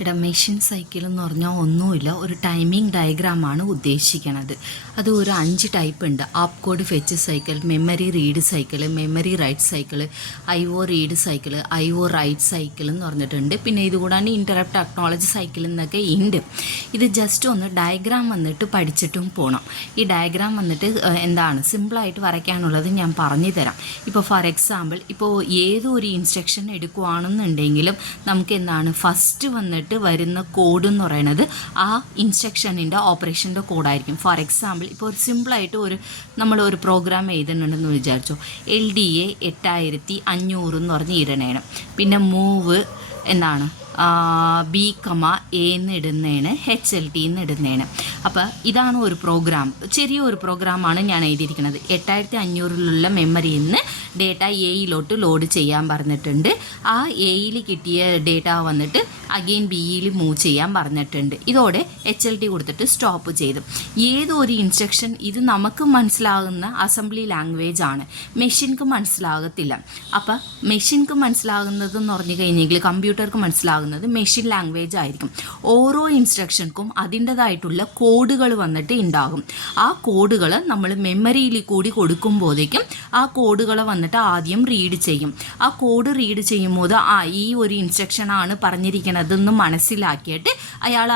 എടാ machine cycle എന്ന് പറഞ്ഞാൽ ഒന്നുമില്ല, ഒരു ടൈമിംഗ് ഡയഗ്രാമാണ് ഉദ്ദേശിക്കുന്നത്. അത് ഒരു 5 ടൈപ്പ് ഉണ്ട്. Opcode fetch cycle, memory read cycle, memory write cycle, IO read cycle, IO write cycle എന്ന് പറഞ്ഞിട്ടുണ്ട്. പിന്നെ ഇതുകൂടാണ്ട് ഇൻ്ററപ്റ്റ് അക്നോളജ് സൈക്കിൾ എന്നൊക്കെ ഉണ്ട്. ഇത് ജസ്റ്റ് ഒന്ന് ഡയഗ്രാം വന്നിട്ട് പഠിച്ചിട്ടും പോകണം. ഈ ഡയഗ്രാം വന്നിട്ട് എന്താണ് സിമ്പിളായിട്ട് വരയ്ക്കാനുള്ളത് ഞാൻ പറഞ്ഞു തരാം. ഇപ്പോൾ ഫോർ എക്സാമ്പിൾ, ഇപ്പോൾ ഏതൊരു ഇൻസ്ട്രക്ഷൻ എടുക്കുകയാണെന്നുണ്ടെങ്കിലും നമുക്ക് എന്താണ് ഫസ്റ്റ് വന്നിട്ട് വരുന്ന കോഡ് എന്ന് പറയുന്നത് ആ ഇൻസ്ട്രക്ഷനിൻ്റെ ഓപ്പറേഷൻ്റെ കോഡായിരിക്കും. ഫോർ എക്സാമ്പിൾ, ഇപ്പോൾ ഒരു സിമ്പിളായിട്ട് നമ്മൾ ഒരു പ്രോഗ്രാം എഴുതുന്നുണ്ടെന്ന് വിചാരിച്ചോ. LDA 8500 എന്ന് പറഞ്ഞ് ഇടണേണം. പിന്നെ മൂവ് എന്താണ് B, A എന്ന് ഇടുന്നതാണ്, HLT എന്ന് ഇടുന്നതാണ്. അപ്പോൾ ഇതാണ് ഒരു പ്രോഗ്രാം, ചെറിയൊരു പ്രോഗ്രാമാണ് ഞാൻ എഴുതിയിരിക്കുന്നത്. 8500 മെമ്മറിയിൽ നിന്ന് ഡേറ്റ എയിലോട്ട് ലോഡ് ചെയ്യാൻ പറഞ്ഞിട്ടുണ്ട്. ആ എയിൽ കിട്ടിയ ഡേറ്റ വന്നിട്ട് അഗെയിൻ ബിയിൽ മൂവ് ചെയ്യാൻ പറഞ്ഞിട്ടുണ്ട്. ഇതോടെ HLT കൊടുത്തിട്ട് സ്റ്റോപ്പ് ചെയ്തു. ഏതൊരു ഇൻസ്ട്രക്ഷൻ ഇത് നമുക്ക് മനസ്സിലാകുന്ന അസംബ്ലി ലാംഗ്വേജ് ആണ്, മെഷീൻക്ക് മനസ്സിലാകത്തില്ല. അപ്പോൾ മെഷീൻക്ക് മനസ്സിലാകുന്നതെന്ന് പറഞ്ഞു കഴിഞ്ഞെങ്കിൽ കമ്പ്യൂട്ടർക്ക് മനസ്സിലാകുന്നത് മെഷീൻ ലാംഗ്വേജ് ആയിരിക്കും. ഓരോ ഇൻസ്ട്രക്ഷൻക്കും അതിൻ്റെതായിട്ടുള്ള കോഡുകൾ വന്നിട്ട് ഉണ്ടാകും. ആ കോഡുകൾ നമ്മൾ മെമ്മറിയിൽ കൂടി കൊടുക്കുമ്പോഴേക്കും ആ കോഡുകൾ വന്നിട്ട് ആദ്യം റീഡ് ചെയ്യും. ആ കോഡ് റീഡ് ചെയ്യുമ്പോൾ ഈ ഒരു ഇൻസ്ട്രക്ഷനാണ് പറഞ്ഞിരിക്കുന്നതെന്ന് മനസ്സിലാക്കിയിട്ട് അയാൾ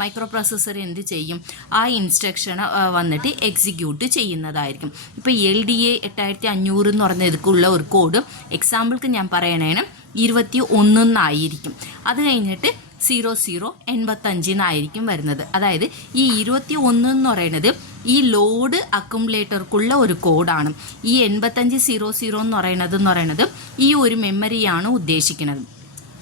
മൈക്രോ പ്രോസസ്സർ എന്ത് ചെയ്യും, ആ ഇൻസ്ട്രക്ഷൻ വന്നിട്ട് എക്സിക്യൂട്ട് ചെയ്യുന്നതായിരിക്കും. ഇപ്പോൾ LDA 8500 എന്ന് പറഞ്ഞതിലുള്ള ഒരു കോഡ് എക്സാമ്പിൾക്ക് ഞാൻ പറയണേന് 21 എന്നായിരിക്കും. അത് കഴിഞ്ഞിട്ട് 0085 എന്നായിരിക്കും വരുന്നത്. അതായത് ഈ 21 എന്ന് പറയുന്നത് ഈ ലോഡ് അക്കുമുലേറ്റർക്കുള്ള ഒരു കോഡാണ്. ഈ 8500 എന്ന് പറയുന്നത് ഈ ഒരു മെമ്മറിയാണ് ഉദ്ദേശിക്കുന്നത്.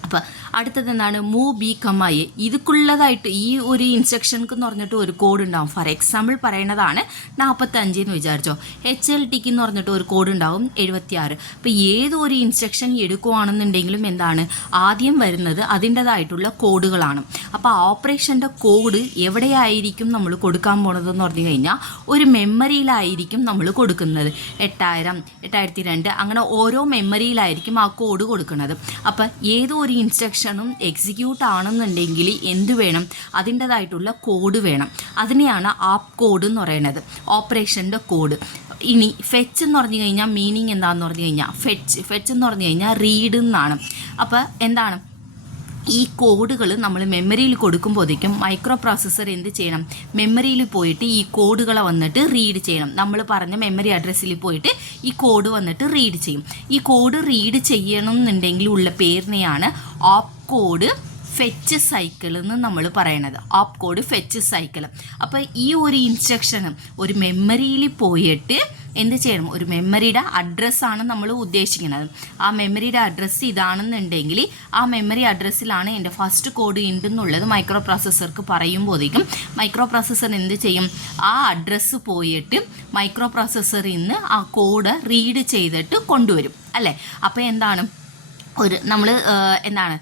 അപ്പോൾ അടുത്തത് എന്താണ്, മൂവ് B, A. ഇതുക്കുള്ളതായിട്ട് ഈ ഒരു ഇൻസ്ട്രക്ഷൻക്ക് എന്ന് പറഞ്ഞിട്ട് ഒരു കോഡ് ഉണ്ടാവും. ഫോർ എക്സാമ്പിൾ പറയുന്നതാണ് 45 എന്ന് വിചാരിച്ചോ. HLTക്ക് എന്ന് പറഞ്ഞിട്ട് ഒരു കോഡ് ഉണ്ടാവും 76. അപ്പോൾ ഏതൊരു ഇൻസ്ട്രക്ഷൻ എടുക്കുകയാണെന്നുണ്ടെങ്കിലും എന്താണ് ആദ്യം വരുന്നത് അതിൻ്റെതായിട്ടുള്ള കോഡുകളാണ്. അപ്പോൾ ഓപ്പറേഷൻ്റെ കോഡ് എവിടെയായിരിക്കും നമ്മൾ കൊടുക്കാൻ പോണതെന്ന് പറഞ്ഞു കഴിഞ്ഞാൽ ഒരു മെമ്മറിയിലായിരിക്കും നമ്മൾ കൊടുക്കുന്നത്. 8000, 8002 അങ്ങനെ ഓരോ മെമ്മറിയിലായിരിക്കും ആ കോഡ് കൊടുക്കുന്നത്. അപ്പോൾ ഏതൊരു ഇൻസ്ട്രക്ഷനും എക്സിക്യൂട്ട് ആണെന്നുണ്ടെങ്കിൽ എന്ത് വേണം, അതിൻ്റെതായിട്ടുള്ള കോഡ് വേണം. അതിനെയാണ് ആപ്പ് കോഡ് എന്ന് പറയുന്നത്, ഓപ്പറേഷൻ്റെ കോഡ്. ഇനി ഫെച്ച് എന്ന് പറഞ്ഞു കഴിഞ്ഞാൽ മീനിങ് എന്താണെന്ന് പറഞ്ഞു കഴിഞ്ഞാൽ ഫെച്ച് എന്ന് പറഞ്ഞു കഴിഞ്ഞാൽ റീഡ് എന്നാണ്. അപ്പോൾ എന്താണ് ഈ കോഡുകൾ നമ്മൾ മെമ്മറിയിൽ കൊടുക്കുമ്പോഴേക്കും മൈക്രോ പ്രോസസ്സർ എന്ത് ചെയ്യണം, മെമ്മറിയിൽ പോയിട്ട് ഈ കോഡുകളെ വന്നിട്ട് റീഡ് ചെയ്യണം. നമ്മൾ പറഞ്ഞ മെമ്മറി അഡ്രസ്സിൽ പോയിട്ട് ഈ കോഡ് വന്നിട്ട് റീഡ് ചെയ്യും. ഈ കോഡ് റീഡ് ചെയ്യണം എന്നുണ്ടെങ്കിൽ ഉള്ള പേരിനെയാണ് ആപ്പ് കോഡ് ഫെച്ച് സൈക്കിൾ എന്ന് നമ്മൾ പറയണത്. App code fetch cycle. അപ്പോൾ ഈ ഒരു ഇൻസ്ട്രക്ഷനും ഒരു മെമ്മറിയിൽ പോയിട്ട് എന്ത് ചെയ്യണം, ഒരു മെമ്മറിയുടെ അഡ്രസ്സാണ് നമ്മൾ ഉദ്ദേശിക്കുന്നത്. ആ മെമ്മറിയുടെ അഡ്രസ്സ് ഇതാണെന്നുണ്ടെങ്കിൽ ആ മെമ്മറി അഡ്രസ്സിലാണ് എൻ്റെ ഫസ്റ്റ് കോഡ് ഉണ്ടെന്നുള്ളത് മൈക്രോ പ്രോസസ്സർക്ക് പറയുമ്പോഴേക്കും മൈക്രോ പ്രോസസ്സർ എന്ത് ചെയ്യും, ആ അഡ്രസ്സ് പോയിട്ട് മൈക്രോ പ്രോസസ്സറിൽ നിന്ന് ആ കോഡ് റീഡ് ചെയ്തിട്ട് കൊണ്ടുവരും അല്ലേ. അപ്പോൾ എന്താണ് നമ്മൾ എന്താണ്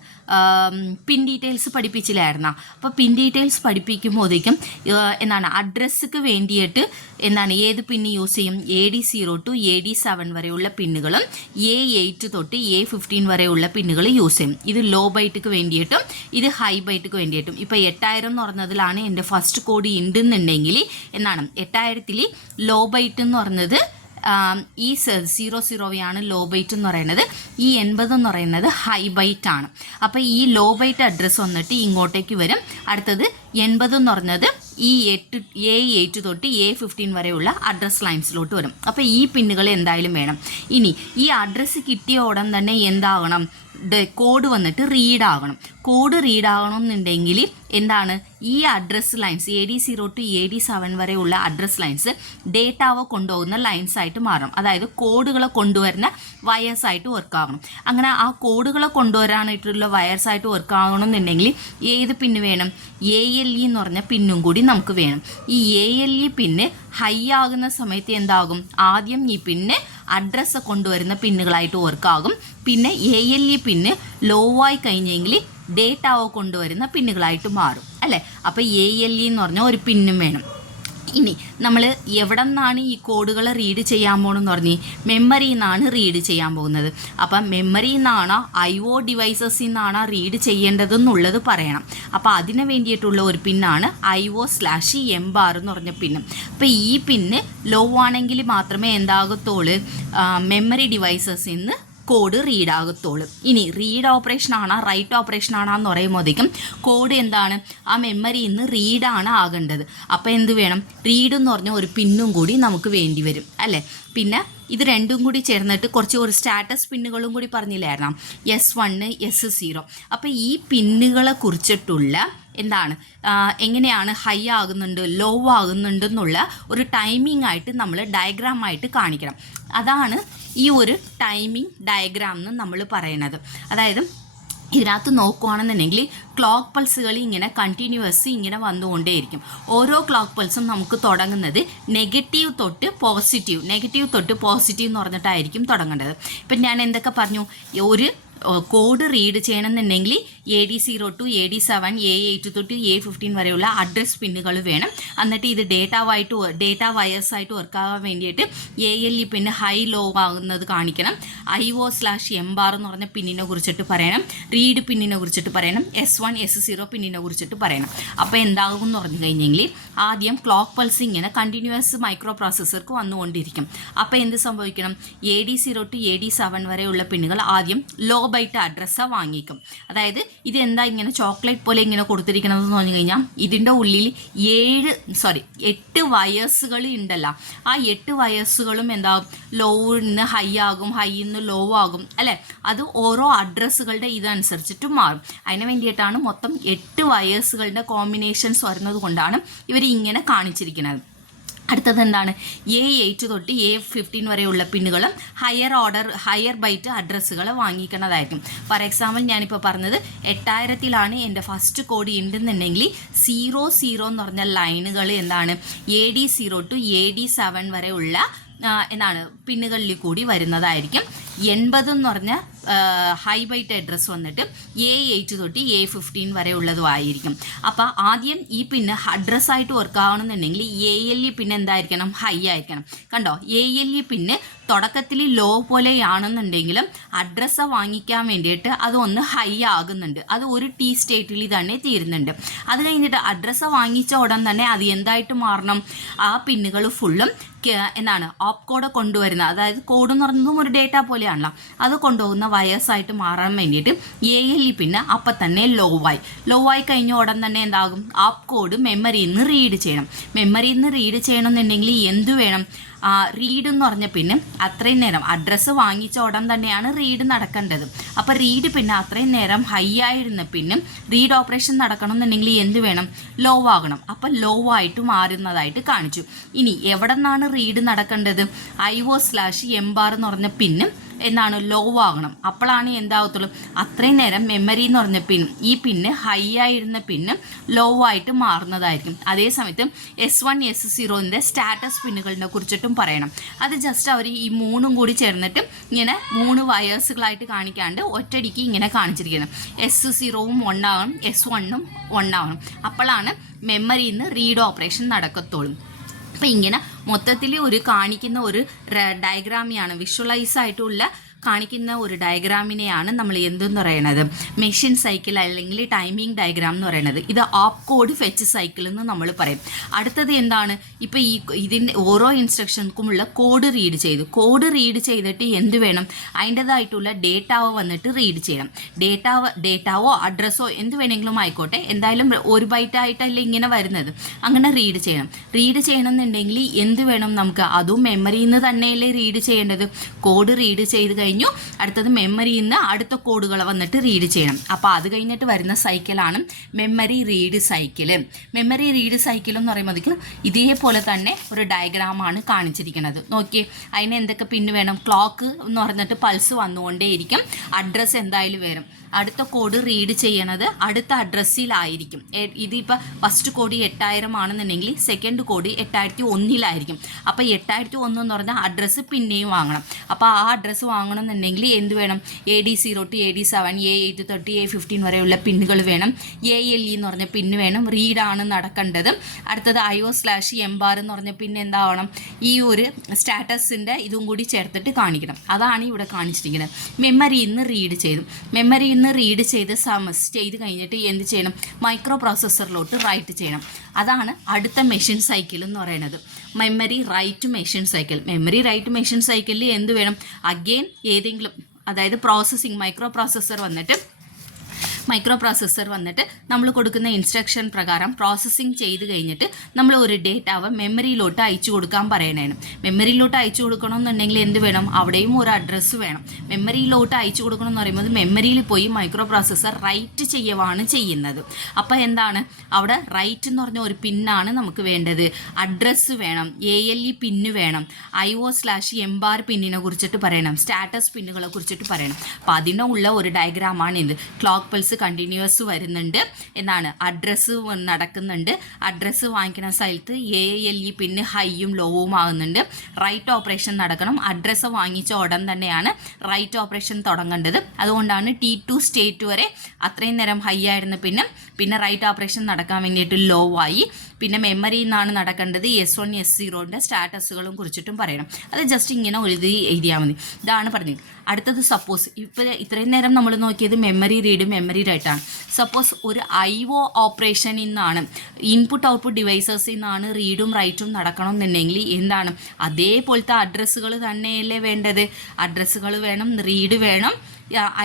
പിൻ ഡീറ്റെയിൽസ് പഠിപ്പിച്ചില്ലായിരുന്ന. അപ്പോൾ പിൻ ഡീറ്റെയിൽസ് പഠിപ്പിക്കുമ്പോഴേക്കും എന്താണ് അഡ്രസ്സുക്ക് വേണ്ടിയിട്ട് എന്താണ് ഏത് പിന്ന് യൂസ് ചെയ്യും, AD0 to AD7 വരെയുള്ള പിന്നുകളും A8 തൊട്ട് A15 വരെയുള്ള പിന്നുകൾ യൂസ് ചെയ്യും. ഇത് ലോ ബൈറ്റിക്ക് വേണ്ടിയിട്ടും ഇത് ഹൈ ബൈറ്റിക്ക് വേണ്ടിയിട്ടും. ഇപ്പോൾ 8000 എന്ന് പറഞ്ഞതിലാണ് എൻ്റെ ഫസ്റ്റ് കോഡ് ഉണ്ടെന്നുണ്ടെങ്കിൽ എന്താണ് 8000ൽ ലോ ബൈറ്റ് എന്ന് പറഞ്ഞത് ഈ 00 ലോ ബൈറ്റ് എന്ന് പറയുന്നത്, ഈ 80 എന്ന് പറയുന്നത് ഹൈ ബൈറ്റ് ആണ്. അപ്പോൾ ഈ ലോ ബൈറ്റ് അഡ്രസ്സ് വന്നിട്ട് ഇങ്ങോട്ടേക്ക് വരും. അടുത്തത് 80 എന്ന് പറഞ്ഞത് ഈ A8 തൊട്ട് A15 വരെയുള്ള അഡ്രസ് ലൈൻസിലോട്ട് വരും. അപ്പോൾ ഈ പിന്നുകൾ എന്തായാലും വേണം. ഇനി ഈ അഡ്രസ്സ് കിട്ടിയ ഉടൻ തന്നെ എന്താകണം, കോഡ് വന്നിട്ട് റീഡ് ആകണം. കോഡ് റീഡ് ആകണമെന്നുണ്ടെങ്കിൽ എന്താണ് ഈ address lines AD0 to AD7 വരെയുള്ള അഡ്രസ് ലൈൻസ് ഡേറ്റാവ കൊണ്ടുപോകുന്ന ലൈൻസ് ആയിട്ട് മാറണം. അതായത് കോഡുകളെ കൊണ്ടുവരുന്ന വയേഴ്സായിട്ട് വർക്ക് ആകണം. അങ്ങനെ ആ കോഡുകളെ കൊണ്ടുവരാനായിട്ടുള്ള വയേഴ്സായിട്ട് വർക്ക് ആകണമെന്നുണ്ടെങ്കിൽ ഏത് പിന്ന് വേണം, ALE എന്ന് പറഞ്ഞ പിന്നും കൂടി നമുക്ക് വേണം. ഈ ALE പിന്ന് ഹൈ ആകുന്ന സമയത്ത് എന്താകും, ആദ്യം ഈ പിന്ന് അഡ്രസ്സ് കൊണ്ടുവരുന്ന പിന്നുകളായിട്ട് വർക്കാകും. പിന്നെ ALE പിന്ന് ലോ ആയി കഴിഞ്ഞെങ്കിൽ ഡേറ്റാവോ കൊണ്ടുവരുന്ന പിന്നുകളായിട്ട് മാറും അല്ലേ. അപ്പോൾ ALE എന്ന് പറഞ്ഞാൽ ഒരു പിന്നും വേണം. ഇനി നമ്മൾ എവിടെ നിന്നാണ് ഈ കോഡുകൾ റീഡ് ചെയ്യാൻ പോകണമെന്ന് പറഞ്ഞ് മെമ്മറിയിൽ നിന്നാണ് റീഡ് ചെയ്യാൻ പോകുന്നത്. അപ്പം മെമ്മറിയിൽ നിന്നാണോ IO ഡിവൈസസിൽ നിന്നാണോ റീഡ് ചെയ്യേണ്ടതെന്നുള്ളത് പറയണം. അപ്പോൾ അതിന് വേണ്ടിയിട്ടുള്ള ഒരു പിന്നാണ് IO/M എന്ന് പറഞ്ഞ പിന്ന്. അപ്പോൾ ഈ പിന്ന് ലോ ആണെങ്കിൽ മാത്രമേ എന്താകത്തുള്ളൂ, മെമ്മറി ഡിവൈസസിൽ നിന്ന് കോഡ് റീഡ് ആകത്തുള്ളൂ. ഇനി റീഡ് ഓപ്പറേഷൻ ആണോ റൈറ്റ് ഓപ്പറേഷൻ ആണോ എന്ന് പറയുമ്പോഴത്തേക്കും കോഡ് എന്താണ്, ആ മെമ്മറിയിൽ നിന്ന് റീഡാണ് ആകേണ്ടത്. അപ്പോൾ എന്ത് വേണം, റീഡ് എന്ന് പറഞ്ഞ ഒരു പിന്നും കൂടി നമുക്ക് വേണ്ടി വരും അല്ലേ. പിന്നെ ഇത് രണ്ടും കൂടി ചേർന്നിട്ട് ഒരു സ്റ്റാറ്റസ് പിന്നുകളും കൂടി പറഞ്ഞില്ലായിരുന്നു, S1 S0. അപ്പോൾ ഈ പിന്നുകളെ കുറിച്ചിട്ടുള്ള എന്താണ്, എങ്ങനെയാണ് ഹൈ ആകുന്നുണ്ട് ലോ ആകുന്നുണ്ടെന്നുള്ള ഒരു ടൈമിംഗ് ആയിട്ട് നമ്മൾ ഡയഗ്രാം ആയിട്ട് കാണിക്കണം. അതാണ് ഈ ഒരു ടൈമിംഗ് ഡയഗ്രാം എന്ന് നമ്മൾ പറയുന്നത്. അതായത് ഇതിനകത്ത് നോക്കുകയാണെന്നുണ്ടെങ്കിൽ ക്ലോക്ക് പൾസുകൾ ഇങ്ങനെ കണ്ടിന്യൂസ് ഇങ്ങനെ വന്നുകൊണ്ടേയിരിക്കും. ഓരോ ക്ലോക്ക് പൾസും നമുക്ക് തുടങ്ങുന്നത് നെഗറ്റീവ് തൊട്ട് പോസിറ്റീവ് എന്ന് പറഞ്ഞിട്ടായിരിക്കും തുടങ്ങേണ്ടത്. ഇപ്പം ഞാൻ എന്തൊക്കെ പറഞ്ഞു, ഒരു കോഡ് റീഡ് ചെയ്യണമെന്നുണ്ടെങ്കിൽ AD0 to AD7 A8 തൊട്ട് A15 വരെയുള്ള അഡ്രസ് പിന്നുകൾ വേണം. എന്നിട്ട് ഇത് ഡേറ്റ വയേഴ്സ് ആയിട്ട് വർക്കാകാൻ വേണ്ടിയിട്ട് ALE പിന്ന് ഹൈ ലോ ആകുന്നത് കാണിക്കണം. IO/M എന്ന് പറഞ്ഞ പിന്നിനെ കുറിച്ചിട്ട് പറയണം. റീഡ് പിന്നിനെ കുറിച്ചിട്ട് പറയണം. S1 S0 പിന്നിനെ കുറിച്ചിട്ട് പറയണം. അപ്പോൾ എന്താകും എന്ന് പറഞ്ഞു കഴിഞ്ഞെങ്കിൽ ആദ്യം ക്ലോക്ക് പൾസ് ഇങ്ങനെ കണ്ടിന്യൂസ് മൈക്രോ പ്രോസസ്സർക്ക് വന്നുകൊണ്ടിരിക്കും. അപ്പോൾ എന്ത് സംഭവിക്കണം, AD0 to AD7 വരെയുള്ള പിന്നുകൾ ആദ്യം ലോ ബൈറ്റ് അഡ്രസ്സ് വാങ്ങിക്കും. അതായത് ഇത് എന്താ ഇങ്ങനെ ചോക്ലേറ്റ് പോലെ ഇങ്ങനെ കൊടുത്തിരിക്കണമെന്ന് പറഞ്ഞു കഴിഞ്ഞാൽ ഇതിൻ്റെ ഉള്ളിൽ 8 വയേഴ്സുകൾ ഉണ്ടല്ലോ. ആ 8 വയേഴ്സുകളും എന്താകും, ലോന്ന് ഹൈ ആകും, ഹൈന്ന് ലോ ആകും അല്ലേ. അത് ഓരോ അഡ്രസ്സുകളുടെ ഇതനുസരിച്ചിട്ട് മാറും. അതിന് വേണ്ടിയിട്ടാണ് മൊത്തം 8 വയേഴ്സുകളുടെ കോമ്പിനേഷൻസ് വരുന്നത് കൊണ്ടാണ് ഇവർ ഇങ്ങനെ കാണിച്ചിരിക്കുന്നത്. അടുത്തത് എന്താണ്, A8 തൊട്ട് A15 വരെയുള്ള പിന്നുകളും ഹയർ ബൈറ്റ് അഡ്രസ്സുകൾ വാങ്ങിക്കുന്നതായിരിക്കും. ഫോർ എക്സാമ്പിൾ ഞാനിപ്പോൾ പറഞ്ഞത് 8000 എൻ്റെ ഫസ്റ്റ് കോഡ് ഉണ്ടെന്നുണ്ടെങ്കിൽ 00 എന്ന് പറഞ്ഞ ലൈനുകൾ എന്താണ് AD0 to AD7 വരെയുള്ള എന്താണ് പിന്നുകളിൽ കൂടി വരുന്നതായിരിക്കും. 80 എന്ന് പറഞ്ഞ ഹൈ ബൈറ്റ് അഡ്രസ്സ് വന്നിട്ട് A8 തൊട്ട് A15 വരെ ഉള്ളതുമായിരിക്കും. അപ്പോൾ ആദ്യം ഈ പിന്നെ അഡ്രസ്സായിട്ട് വർക്ക് ആവണമെന്നുണ്ടെങ്കിൽ ALE പിന്നെ എന്തായിരിക്കണം, ഹൈ ആയിരിക്കണം. കണ്ടോ, ALE പിന്നെ തുടക്കത്തിൽ ലോ പോലെയാണെന്നുണ്ടെങ്കിലും അഡ്രസ്സ് വാങ്ങിക്കാൻ വേണ്ടിയിട്ട് അതൊന്ന് ഹൈ ആകുന്നുണ്ട്. അത് ഒരു T സ്റ്റേറ്റിൽ തന്നെ തീരുന്നുണ്ട്. അത് കഴിഞ്ഞിട്ട് അഡ്രസ്സ് വാങ്ങിച്ച ഉടൻ തന്നെ അത് എന്തായിട്ട് മാറണം, ആ പിന്നുകൾ ഫുള്ളും എന്താണ് ഓപ്പ് കോഡ് കൊണ്ടുവരുന്ന, അതായത് കോഡ് എന്ന് പറയുന്നതും ഒരു ഡേറ്റ പോലെയാണല്ലോ, അത് കൊണ്ടുപോകുന്ന വയേഴ്സായിട്ട് മാറാൻ വേണ്ടിയിട്ട് ALE പിന്നെ അപ്പം തന്നെ ലോ ആയി കഴിഞ്ഞ ഉടൻ തന്നെ എന്താകും, ആപ്പ് കോഡ് മെമ്മറിയിൽ നിന്ന് റീഡ് ചെയ്യണമെന്നുണ്ടെങ്കിൽ എന്ത് വേണം, റീഡ് എന്ന് പറഞ്ഞ പിന്നെ അത്രയും നേരം അഡ്രസ്സ് വാങ്ങിച്ച ഉടൻ തന്നെയാണ് റീഡ് നടക്കേണ്ടത്. അപ്പോൾ റീഡ് പിന്നെ അത്രയും നേരം ഹൈ ആയിരുന്ന പിന്നെ റീഡ് ഓപ്പറേഷൻ നടക്കണമെന്നുണ്ടെങ്കിൽ എന്ത് വേണം, ലോ ആകണം. അപ്പം ലോ ആയിട്ട് മാറുന്നതായിട്ട് കാണിച്ചു. ഇനി എവിടെ നിന്നാണ് റീഡ് നടക്കേണ്ടത്, IO/M എന്ന് പറഞ്ഞ പിന്നെ എന്താണ് ലോ ആകണം. അപ്പോഴാണ് എന്താകത്തുള്ളൂ, അത്രയും നേരം മെമ്മറി എന്ന് പറഞ്ഞ ഈ പിന്നെ ഹൈ ആയിരുന്ന പിന്നെ ലോ ആയിട്ട് മാറുന്നതായിരിക്കും. അതേസമയത്ത് S1 S0 സ്റ്റാറ്റസ് പിന്നുകളിനെ കുറിച്ചിട്ടും പറയണം. അത് ജസ്റ്റ് അവർ ഈ 3 കൂടി ചേർന്നിട്ട് ഇങ്ങനെ 3 വയേഴ്സുകളായിട്ട് കാണിക്കാണ്ട് ഒറ്റടിക്ക് ഇങ്ങനെ കാണിച്ചിരിക്കുന്നത്. S0 1 ആവണം, S1 1 ആവണം. അപ്പോഴാണ് മെമ്മറിയിൽ നിന്ന് റീഡ് ഓപ്പറേഷൻ നടക്കത്തുള്ളൂ. അപ്പോൾ ഇങ്ങനെ മൊത്തത്തിൽ ഒരു കാണിക്കുന്ന ഒരു ഡയഗ്രാമിയാണ്, വിഷ്വലൈസ് ആയിട്ടുള്ള കാണിക്കുന്ന ഒരു ഡയഗ്രാമിനെയാണ് നമ്മൾ എന്തെന്ന് പറയുന്നത്, മെഷീൻ സൈക്കിൾ അല്ലെങ്കിൽ ടൈമിംഗ് ഡയഗ്രാം എന്ന് പറയുന്നത്. ഇത് ഓപ്പ് കോഡ് ഫെച്ച് സൈക്കിൾ എന്ന് നമ്മൾ പറയും. അടുത്തത് എന്താണ്, ഇപ്പോൾ ഇതിൻ്റെ ഓരോ ഇൻസ്ട്രക്ഷൻക്കുമുള്ള കോഡ് റീഡ് ചെയ്തിട്ട് എന്ത് വേണം, അതിൻ്റെതായിട്ടുള്ള ഡേറ്റാവോ വന്നിട്ട് റീഡ് ചെയ്യണം. ഡേറ്റാവോ അഡ്രസ്സോ എന്ത് വേണമെങ്കിലും ആയിക്കോട്ടെ, എന്തായാലും ഒരു ബൈറ്റായിട്ടല്ല ഇങ്ങനെ വരുന്നത്, അങ്ങനെ റീഡ് ചെയ്യണമെന്നുണ്ടെങ്കിൽ എന്ത് വേണം നമുക്ക്, അതും മെമ്മറിയിൽ നിന്ന് തന്നെയല്ലേ റീഡ് ചെയ്യേണ്ടത്. കോഡ് റീഡ് ചെയ്ത് കഴിഞ്ഞു, അടുത്തത് മെമ്മറിയിൽ നിന്ന് അടുത്ത കോഡുകൾ വന്നിട്ട് റീഡ് ചെയ്യണം. അപ്പോൾ അത് കഴിഞ്ഞിട്ട് വരുന്ന സൈക്കിളാണ് മെമ്മറി റീഡ് സൈക്കിൾ എന്ന് പറയുമ്പോൾ ഇതേപോലെ തന്നെ ഒരു ഡയഗ്രാമാണ് കാണിച്ചിരിക്കുന്നത്. നോക്കിയേ, അതിന് എന്തൊക്കെ പിന്നെ വേണം, ക്ലോക്ക് എന്ന് പറഞ്ഞിട്ട് പൾസ് വന്നുകൊണ്ടേയിരിക്കും, അഡ്രസ്സ് എന്തായാലും വരും. അടുത്ത കോഡ് റീഡ് ചെയ്യണത് അടുത്ത അഡ്രസ്സിലായിരിക്കും. ഇതിപ്പോൾ ഫസ്റ്റ് കോഡ് 8000 ആണെന്നുണ്ടെങ്കിൽ സെക്കൻഡ് കോഡ് 8001 അപ്പോൾ 8001 എന്ന് പറഞ്ഞാൽ അഡ്രസ്സ് പിന്നെയും വാങ്ങണം. അപ്പോൾ ആ അഡ്രസ്സ് വാങ്ങണം നടക്കണമെന്നുണ്ടെങ്കിൽ എന്ത് വേണം? AD0 to AD7, A8 തൊട്ട് A15 വരെയുള്ള പിന്നുകൾ വേണം. ALE എന്ന് പറഞ്ഞ പിന്ന് വേണം. റീഡാണ് നടക്കേണ്ടത്. അടുത്തത് IO/M ബാർ എന്ന് പറഞ്ഞ പിന്നെ എന്താവണം? ഈ ഒരു സ്റ്റാറ്റസിൻ്റെ ഇതും കൂടി ചേർത്തിട്ട് കാണിക്കണം. അതാണ് ഇവിടെ കാണിച്ചിരിക്കുന്നത്. മെമ്മറിയിൽ നിന്ന് റീഡ് ചെയ്തു. മെമ്മറിയിൽ നിന്ന് റീഡ് ചെയ്ത് കഴിഞ്ഞിട്ട് എന്ത് ചെയ്യണം? മൈക്രോ പ്രോസസ്സറിലോട്ട് റൈറ്റ് ചെയ്യണം. അതാണ് അടുത്ത മെഷീൻ സൈക്കിൾ എന്ന് പറയുന്നത്. Memory right machine cycle. Memory right machine സൈക്കിളിൽ എന്ത് വേണം? അഗെയിൻ ഏതെങ്കിലും, അതായത് പ്രോസസ്സിങ് മൈക്രോ പ്രോസസ്സർ വന്നിട്ട് നമ്മൾ കൊടുക്കുന്ന ഇൻസ്ട്രക്ഷൻ പ്രകാരം പ്രോസസ്സിങ് ചെയ്ത് കഴിഞ്ഞിട്ട് നമ്മൾ ഒരു ഡേറ്റാവ് മെമ്മറിയിലോട്ട് അയച്ചു കൊടുക്കാൻ പറയണേന്. മെമ്മറിയിലോട്ട് അയച്ചു കൊടുക്കണമെന്നുണ്ടെങ്കിൽ എന്ത് വേണം? അവിടെയും ഒരു അഡ്രസ്സ് വേണം. മെമ്മറിയിലോട്ട് അയച്ചു കൊടുക്കണം എന്ന് പറയുമ്പോൾ മെമ്മറിയിൽ പോയി മൈക്രോ പ്രോസസ്സർ റൈറ്റ് ചെയ്യുവാണ് ചെയ്യുന്നത്. അപ്പോൾ എന്താണ് അവിടെ? റൈറ്റ് എന്ന് പറഞ്ഞ ഒരു പിന്നാണ് നമുക്ക് വേണ്ടത്. അഡ്രസ്സ് വേണം. ALE പിന്ന് വേണം. IO/M ബാർ പിന്നിനെ കുറിച്ചിട്ട് പറയണം. സ്റ്റാറ്റസ് പിന്നുകളെ കുറിച്ചിട്ട് പറയണം. അപ്പോൾ അതിനുള്ള ഒരു ഡയഗ്രാമാണ് ഇത്. ക്ലോക്ക് പൾസ് കണ്ടിന്യൂസ് വരുന്നുണ്ട്. എന്താണ്? അഡ്രസ്സ് നടക്കുന്നുണ്ട്. അഡ്രസ്സ് വാങ്ങിക്കുന്ന സ്ഥലത്ത് ALE പിന്നെ ഹൈയും ലോവും ആകുന്നുണ്ട്. റൈറ്റ് ഓപ്പറേഷൻ നടക്കണം. അഡ്രസ്സ് വാങ്ങിച്ച ഉടൻ തന്നെയാണ് റൈറ്റ് ഓപ്പറേഷൻ തുടങ്ങേണ്ടത്. അതുകൊണ്ടാണ് T2 സ്റ്റേറ്റ് വരെ അത്രയും നേരം ഹൈ ആയിരുന്നു. പിന്നെ റൈറ്റ് ഓപ്പറേഷൻ നടക്കാൻ വേണ്ടിയിട്ട് ലോ ആയി. പിന്നെ മെമ്മറിയിൽ നിന്നാണ് നടക്കേണ്ടത്. S1 S0ൻ്റെ സ്റ്റാറ്റസുകളും കുറിച്ചിട്ടും പറയണം. അത് ജസ്റ്റ് ഇങ്ങനെ എഴുതിയാൽ മതി. ഇതാണ് പറഞ്ഞത്. അടുത്തത് സപ്പോസ് ഇപ്പോൾ ഇത്രയും നേരം നമ്മൾ നോക്കിയത് മെമ്മറി റീഡ് മെമ്മറി റൈറ്റാണ്. സപ്പോസ് ഒരു IO ഓപ്പറേഷനിൽ നിന്നാണ്, ഇൻപുട്ട് ഔട്ട്പുട്ട് ഡിവൈസസിൽ നിന്നാണ് റീഡും റൈറ്റും നടക്കണമെന്നുണ്ടെങ്കിൽ എന്താണ്? അതേപോലത്തെ അഡ്രസ്സുകൾ തന്നെയല്ലേ വേണ്ടത്? അഡ്രസ്സുകൾ വേണം, റീഡ് വേണം.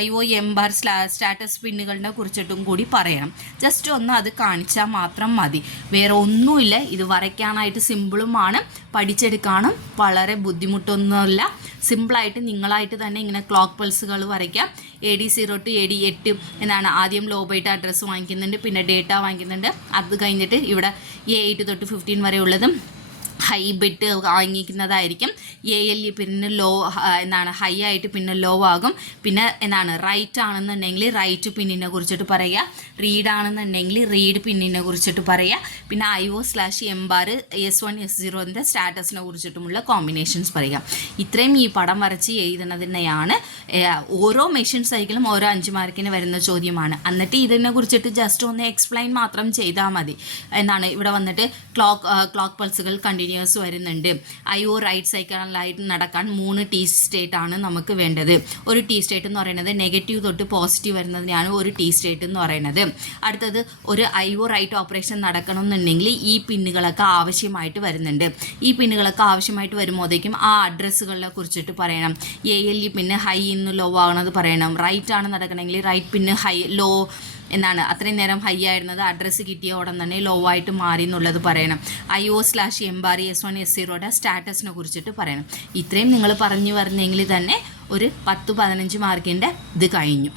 IO/M ബാർ സ്റ്റാറ്റസ് പിന്നുകളുടെ കുറിച്ചിട്ടും കൂടി പറയണം. ജസ്റ്റ് ഒന്ന് അത് കാണിച്ചാൽ മാത്രം മതി. വേറെ ഒന്നുമില്ല. ഇത് വരയ്ക്കാനായിട്ട് സിമ്പിളുമാണ്, പഠിച്ചെടുക്കാനും വളരെ ബുദ്ധിമുട്ടൊന്നുമില്ല. സിമ്പിളായിട്ട് നിങ്ങളായിട്ട് തന്നെ ഇങ്ങനെ ക്ലോക്ക് പൾസുകൾ വരയ്ക്കാം. AD0 to AD8 എന്നാണ്. ആദ്യം ലോ ബൈറ്റ് അഡ്രസ്സ് വാങ്ങിക്കുന്നുണ്ട്, പിന്നെ ഡേറ്റ വാങ്ങിക്കുന്നുണ്ട്. അത് കഴിഞ്ഞിട്ട് ഇവിടെ A8 തൊട്ട് 15 വരെ ഉള്ളതും ഹൈ ബിറ്റ് വാങ്ങിക്കുന്നതായിരിക്കും. ALE പിന്നെ ലോ ഹൈ ആയിട്ട് പിന്നെ ലോ ആകും. പിന്നെ റൈറ്റ് ആണെന്നുണ്ടെങ്കിൽ റൈറ്റ് പിന്നിനെ കുറിച്ചിട്ട് പറയുക. റീഡ് ആണെന്നുണ്ടെങ്കിൽ റീഡ് പിന്നിനെ കുറിച്ചിട്ട് പറയുക. പിന്നെ IO/M ബാർ S1 S0ൻ്റെ സ്റ്റാറ്റസിനെ കുറിച്ചിട്ടുമുള്ള കോമ്പിനേഷൻസ് പറയുക. ഇത്രയും ഈ പടം വരച്ച് എഴുതുന്നതിനെയാണ്. ഓരോ മെഷീൻ സൈക്കിളും ഓരോ 5 മാർക്കിന് വരുന്ന ചോദ്യമാണ്. എന്നിട്ട് ഇതിനെ കുറിച്ചിട്ട് ജസ്റ്റ് ഒന്ന് എക്സ്പ്ലെയിൻ മാത്രം ചെയ്താൽ മതി. ഇവിടെ വന്നിട്ട് ക്ലോക്ക് പൾസുകൾ കണ്ടിന്യൂസ് വരുന്നുണ്ട്. IO റൈറ്റ് സൈക്കിളായിട്ട് നടക്കാൻ 3 T സ്റ്റേറ്റ് ആണ് നമുക്ക് വേണ്ടത്. ഒരു T സ്റ്റേറ്റ് എന്ന് പറയുന്നത് നെഗറ്റീവ് തൊട്ട് പോസിറ്റീവ് വരുന്നതിനാണ് ഒരു T സ്റ്റേറ്റ് എന്ന് പറയുന്നത്. അടുത്തത് ഒരു IO റൈറ്റ് ഓപ്പറേഷൻ നടക്കണമെന്നുണ്ടെങ്കിൽ ഈ പിന്നുകളൊക്കെ ആവശ്യമായിട്ട് വരുന്നുണ്ട്. ഈ പിന്നുകളൊക്കെ ആവശ്യമായിട്ട് വരുമ്പോഴത്തേക്കും ആ അഡ്രസ്സുകളെ കുറിച്ചിട്ട് പറയണം. ALE പിന്നെ ഹൈ ഇന്ന് ലോ ആകണത് പറയണം. റൈറ്റ് ആണ് നടക്കണമെങ്കിൽ റൈറ്റ് പിന്നെ ഹൈ ലോ അത്രയും നേരം ഹൈ ആയിരുന്നത് അഡ്രസ്സ് കിട്ടിയ ഉടൻ തന്നെ ലോ ആയിട്ട് മാറി എന്നുള്ളത് പറയണം. IO/M ബാർ S1 S0യുടെ സ്റ്റാറ്റസിനെ കുറിച്ചിട്ട് പറയണം. ഇത്രയും നിങ്ങൾ പറഞ്ഞു പറഞ്ഞെങ്കിൽ തന്നെ ഒരു 10-15 മാർക്കിൻ്റെ ഇത് കഴിഞ്ഞു.